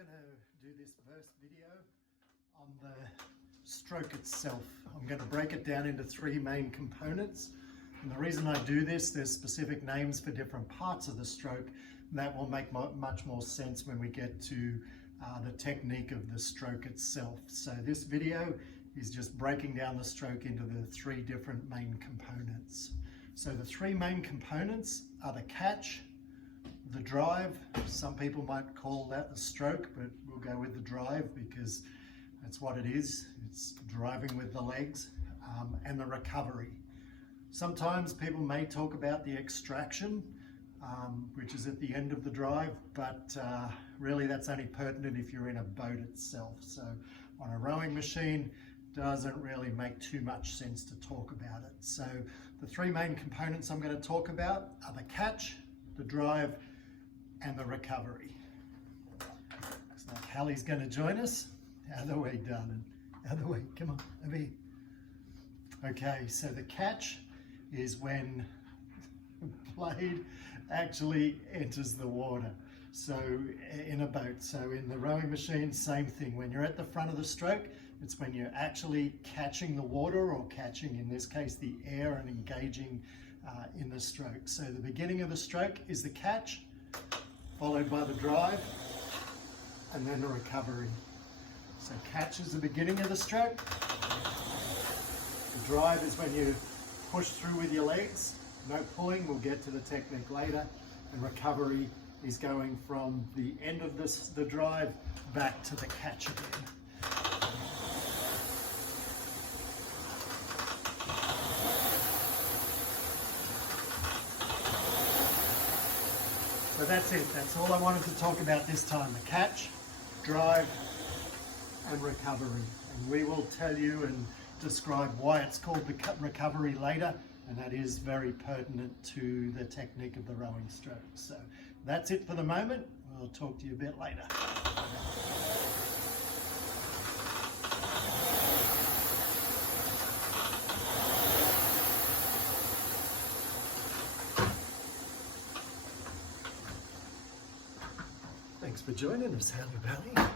going to do this first video on the stroke itself. I'm going to break it down into three main components. And the reason I do this, there's specific names for different parts of the stroke. And that will make much more sense when we get to the technique of the stroke itself. So this video is just breaking down the stroke into the three different main components. So the three main components are the catch, the drive. Some people might call that the stroke, but we'll go with the drive because that's what it is. It's driving with the legs, and the recovery. Sometimes people may talk about the extraction, which is at the end of the drive, but really that's only pertinent if you're in a boat itself. So on a rowing machine, doesn't really make too much sense to talk about it. So the three main components I'm going to talk about are the catch, the drive, and the recovery. Looks like Hallie's going to join us. Out of the way, darling. Out of the way. Come on, over here. Okay, so the catch is when the blade actually enters the water. So in a boat, so in the rowing machine, same thing. When you're at the front of the stroke, it's when you're actually catching the water, or catching, in this case, the air, and engaging in the stroke. So the beginning of the stroke is the catch, followed by the drive, and then the recovery. So catch is the beginning of the stroke. The drive is when you push through with your legs, no pulling, we'll get to the technique later. And recovery is going from the end of the drive back to the catch again. So that's it. That's all I wanted to talk about this time. The catch, drive, and recovery. And we will tell you and describe why it's called the recovery later. And that is very pertinent to the technique of the rowing stroke. So that's it for the moment. We'll talk to you a bit later. Thanks for joining us, Halle Valley.